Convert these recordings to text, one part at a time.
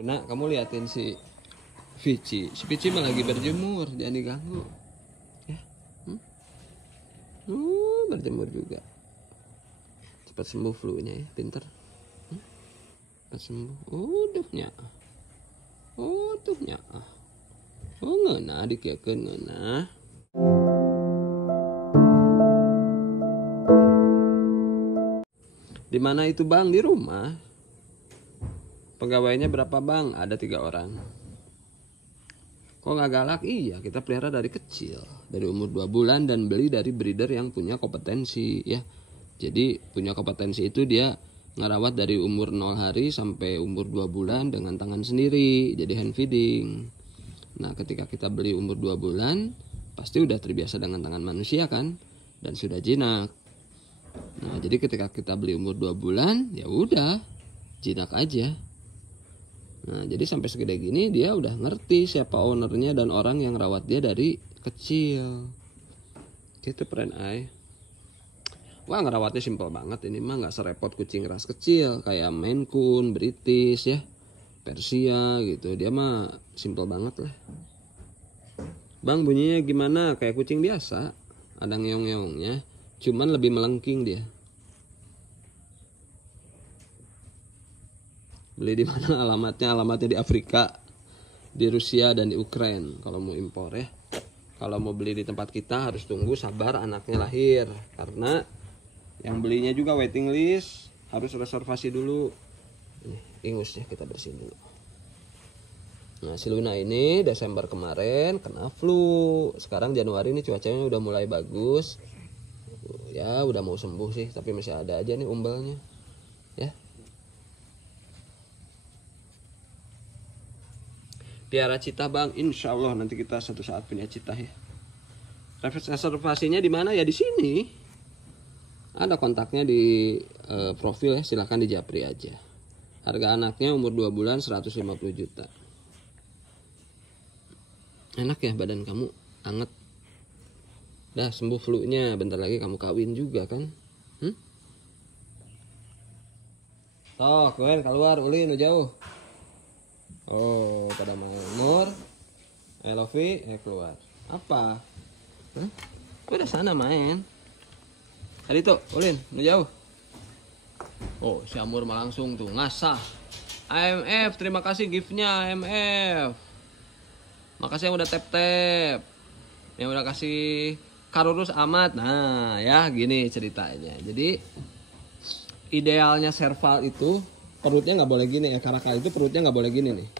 Luna, kamu liatin si Vici. Si Vici mah lagi berjemur, jangan diganggu. Ya. Berjemur juga. Cepat sembuh flu-nya ya, pinter. Cepat sembuh. Udupnya. Udupnya. Oh, ngeunah dikieukeun ngeunah. Di mana itu Bang? Di rumah. Pegawainya berapa Bang? Ada 3 orang. Kok nggak galak? Iya, kita pelihara dari kecil, dari umur 2 bulan dan beli dari breeder yang punya kompetensi ya. Jadi punya kompetensi itu dia ngerawat dari umur 0 hari sampai umur 2 bulan dengan tangan sendiri, jadi hand feeding. Nah, ketika kita beli umur 2 bulan, pasti udah terbiasa dengan tangan manusia kan, dan sudah jinak. Nah, jadi ketika kita beli umur 2 bulan, ya udah jinak aja. Nah, jadi sampai segede gini dia udah ngerti siapa ownernya dan orang yang rawat dia dari kecil. Gitu friend eye. Wah, ngerawatnya simpel banget, ini mah nggak serepot kucing ras kecil kayak Maine Coon, British ya, Persia gitu. Dia mah simpel banget lah. Bang, bunyinya gimana? Kayak kucing biasa. Ada ngeong-ngeongnya, cuman lebih melengking dia. Beli di mana alamatnya? Alamatnya di Afrika, di Rusia dan di Ukraina kalau mau impor ya. Kalau mau beli di tempat kita harus tunggu sabar anaknya lahir, karena yang belinya juga waiting list, harus reservasi dulu. Ingusnya kita bersihin dulu. Nah, si Luna ini Desember kemarin kena flu. Sekarang Januari ini cuacanya udah mulai bagus. Ya udah mau sembuh sih, tapi masih ada aja nih umbelnya. Ya. Piara citah Bang, insya Allah nanti kita suatu saat punya citah ya. Reservasinya di mana ya? Di sini. Ada kontaknya di profil ya, silahkan di japri aja. Harga anaknya umur 2 bulan 150 juta. Enak ya badan kamu, anget. Dah sembuh flu-nya, bentar lagi kamu kawin juga kan? Toh, kuen keluar ulin jauh. Oh, pada mau Nur, Elovi, keluar. Apa? Udah sana main. Tadi tuh, ulin, nu jauh. Oh, si Amur mah langsung tuh ngasah. AMF, terima kasih giftnya AMF. Makasih yang udah tap-tap, yang udah kasih karurus amat. Nah, ya gini ceritanya. Jadi idealnya serval itu perutnya nggak boleh gini ya. Karakal itu perutnya nggak boleh gini nih.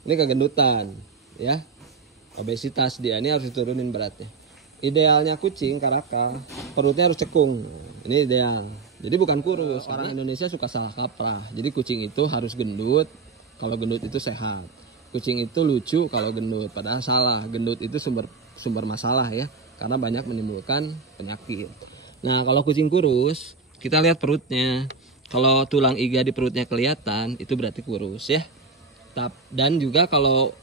Ini kegendutan, ya. Obesitas dia, ini harus diturunin beratnya. Idealnya kucing karakal perutnya harus cekung. Ini ideal. Jadi bukan kurus. Orang Indonesia suka salah kaprah. Jadi kucing itu harus gendut. Kalau gendut itu sehat. Kucing itu lucu kalau gendut. Padahal salah. Gendut itu sumber masalah ya. Karena banyak menimbulkan penyakit. Nah, kalau kucing kurus, kita lihat perutnya. Kalau tulang iga di perutnya kelihatan, itu berarti kurus ya. Dan juga kalau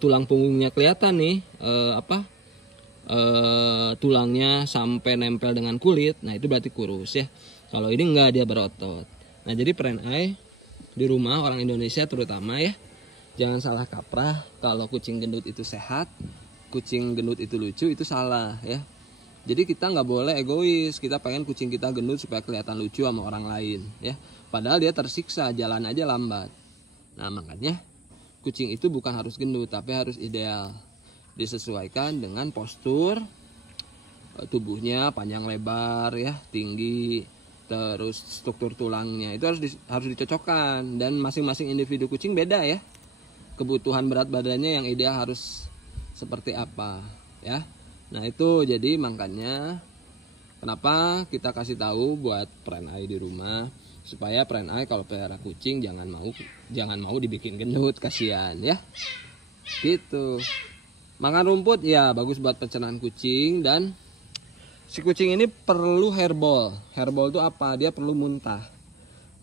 tulang punggungnya kelihatan nih, tulangnya sampai nempel dengan kulit, nah itu berarti kurus ya. Kalau ini enggak, dia berotot. Nah, jadi friend eye di rumah orang Indonesia terutama ya, jangan salah kaprah kalau kucing gendut itu sehat, kucing gendut itu lucu, itu salah ya. Jadi kita nggak boleh egois, kita pengen kucing kita gendut supaya kelihatan lucu sama orang lain ya. Padahal dia tersiksa, jalan aja lambat. Nah, makanya kucing itu bukan harus gendut, tapi harus ideal. Disesuaikan dengan postur tubuhnya, panjang lebar ya, tinggi, terus struktur tulangnya. Itu harus dicocokkan, dan masing-masing individu kucing beda ya. Kebutuhan berat badannya yang ideal harus seperti apa ya. Nah, itu jadi makanya kenapa kita kasih tahu buat friend eye di rumah, supaya friend eye kalau pelihara kucing jangan mau dibikin gendut, kasihan ya. Gitu. Makan rumput ya bagus buat pencernaan kucing, dan si kucing ini perlu hairball. Hairball itu apa? Dia perlu muntah.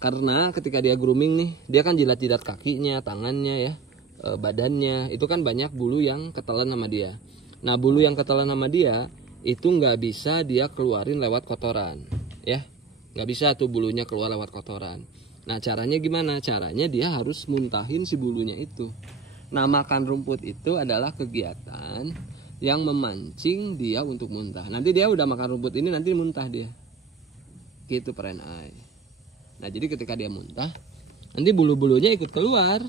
Karena ketika dia grooming nih, dia kan jilat-jilat kakinya, tangannya ya, badannya. Itu kan banyak bulu yang ketelan sama dia. Nah, bulu yang ketelan sama dia itu nggak bisa dia keluarin lewat kotoran ya. Nggak bisa tuh bulunya keluar lewat kotoran. Nah caranya gimana? Caranya dia harus muntahin si bulunya itu. Nah makan rumput itu adalah kegiatan yang memancing dia untuk muntah. Nanti dia udah makan rumput ini nanti muntah dia. Gitu perenai. Nah jadi ketika dia muntah, nanti bulu-bulunya ikut keluar.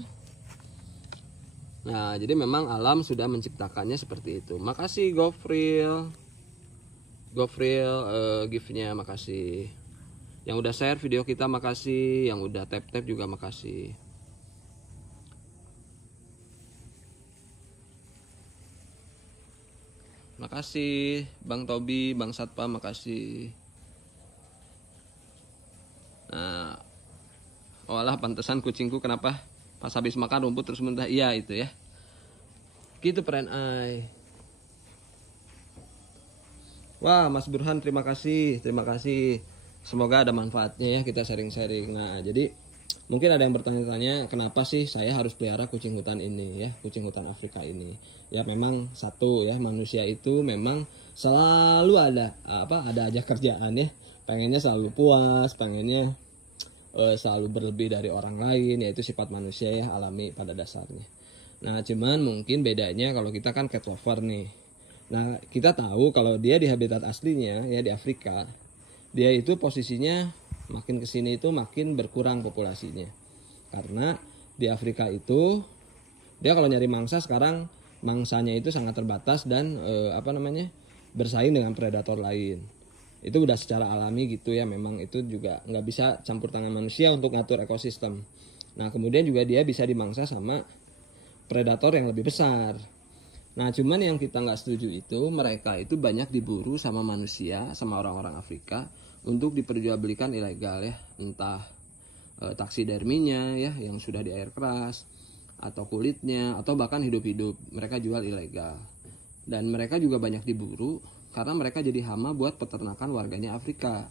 Nah jadi memang alam sudah menciptakannya seperti itu. Makasih Gofril gift-nya makasih. Yang udah share video kita makasih, yang udah tap-tap juga makasih. Makasih Bang Tobi, Bang Satpa makasih. Nah, walah pantesan kucingku kenapa pas habis makan rumput terus muntah. Iya itu ya. Gitu perenai. Wah Mas Burhan terima kasih. Semoga ada manfaatnya ya kita sharing-sharing. Nah jadi mungkin ada yang bertanya-tanya kenapa sih saya harus pelihara kucing hutan ini ya, kucing hutan Afrika ini. Ya memang satu ya, manusia itu memang selalu ada aja kerjaan ya. Pengennya selalu puas, pengennya selalu berlebih dari orang lain, yaitu sifat manusia ya, alami pada dasarnya. Nah cuman mungkin bedanya kalau kita kan cat lover nih. Nah kita tahu kalau dia di habitat aslinya ya di Afrika, dia itu posisinya makin kesini itu makin berkurang populasinya. Karena di Afrika itu dia kalau nyari mangsa sekarang mangsanya itu sangat terbatas dan bersaing dengan predator lain. Itu udah secara alami gitu ya, memang itu juga nggak bisa campur tangan manusia untuk ngatur ekosistem. Nah kemudian juga dia bisa dimangsa sama predator yang lebih besar. Nah cuman yang kita nggak setuju itu mereka itu banyak diburu sama manusia, sama orang-orang Afrika untuk diperjualbelikan ilegal ya, entah taksiderminya ya yang sudah di air keras, atau kulitnya, atau bahkan hidup-hidup mereka jual ilegal. Dan mereka juga banyak diburu karena mereka jadi hama buat peternakan warganya Afrika.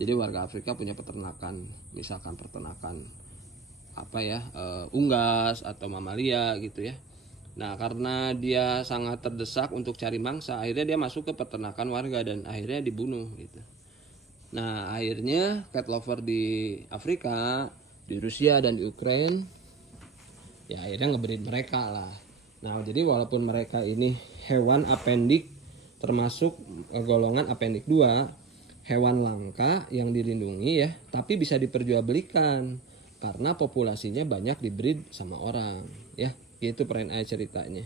Jadi warga Afrika punya peternakan, misalkan peternakan unggas atau mamalia gitu ya. Nah karena dia sangat terdesak untuk cari mangsa, akhirnya dia masuk ke peternakan warga dan akhirnya dibunuh gitu. Nah akhirnya cat lover di Afrika, di Rusia dan di Ukraina ya akhirnya ngebreed mereka lah. Nah jadi walaupun mereka ini hewan apendik, termasuk golongan apendik 2, hewan langka yang dilindungi ya, tapi bisa diperjualbelikan karena populasinya banyak dibreed sama orang ya. Itu perenai ceritanya.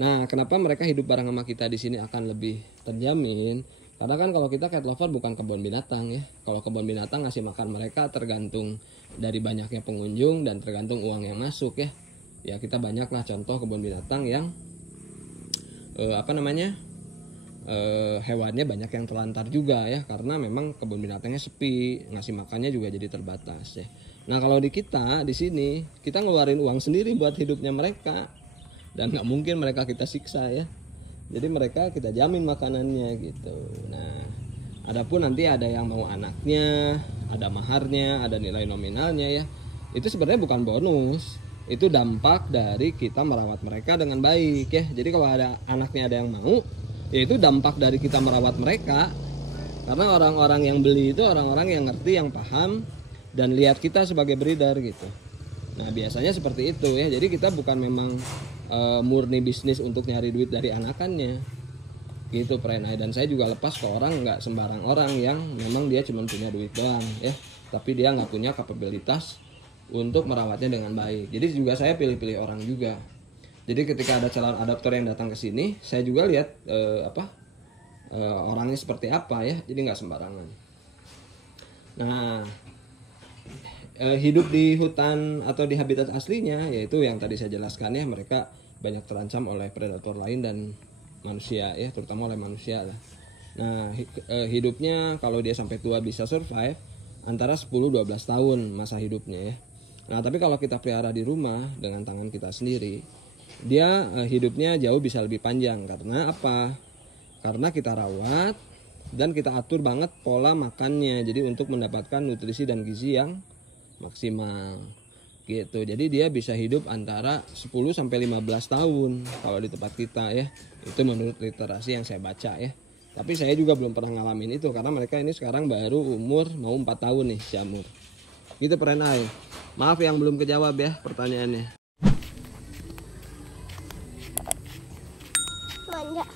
Nah, kenapa mereka hidup bareng sama kita di sini akan lebih terjamin? Karena kan kalau kita cat lover bukan kebun binatang ya. Kalau kebun binatang ngasih makan mereka tergantung dari banyaknya pengunjung dan tergantung uang yang masuk ya. Ya kita banyak lah contoh kebun binatang yang hewannya banyak yang terlantar juga ya, karena memang kebun binatangnya sepi, ngasih makannya juga jadi terbatas ya. Nah kalau di kita di sini kita ngeluarin uang sendiri buat hidupnya mereka dan nggak mungkin mereka kita siksa ya. Jadi mereka kita jamin makanannya gitu. Nah adapun nanti ada yang mau anaknya, ada maharnya, ada nilai nominalnya ya. Itu sebenarnya bukan bonus, itu dampak dari kita merawat mereka dengan baik ya. Jadi kalau ada anaknya ada yang mau, ya itu dampak dari kita merawat mereka. Karena orang-orang yang beli itu orang-orang yang ngerti, yang paham dan lihat kita sebagai breeder gitu. Nah biasanya seperti itu ya. Jadi kita bukan memang murni bisnis untuk nyari duit dari anakannya gitu perenai. Dan saya juga lepas ke orang, nggak sembarang orang yang memang dia cuma punya duit doang ya, tapi dia nggak punya kapabilitas untuk merawatnya dengan baik. Jadi juga saya pilih-pilih orang juga. Jadi ketika ada calon adopter yang datang ke sini, saya juga lihat orangnya seperti apa ya. Jadi nggak sembarangan. Nah, hidup di hutan atau di habitat aslinya, yaitu yang tadi saya jelaskan ya, mereka banyak terancam oleh predator lain dan manusia ya, terutama oleh manusia lah. Nah, hidupnya kalau dia sampai tua bisa survive antara 10-12 tahun masa hidupnya ya. Nah, tapi kalau kita pelihara di rumah dengan tangan kita sendiri, dia hidupnya jauh bisa lebih panjang. Karena apa? Karena kita rawat dan kita atur banget pola makannya. Jadi untuk mendapatkan nutrisi dan gizi yang maksimal gitu. Jadi dia bisa hidup antara 10 sampai 15 tahun kalau di tempat kita ya. Itu menurut literasi yang saya baca ya. Tapi saya juga belum pernah ngalamin itu karena mereka ini sekarang baru umur mau 4 tahun nih jamur. Gitu friend eye. Maaf yang belum kejawab ya pertanyaannya. Manja.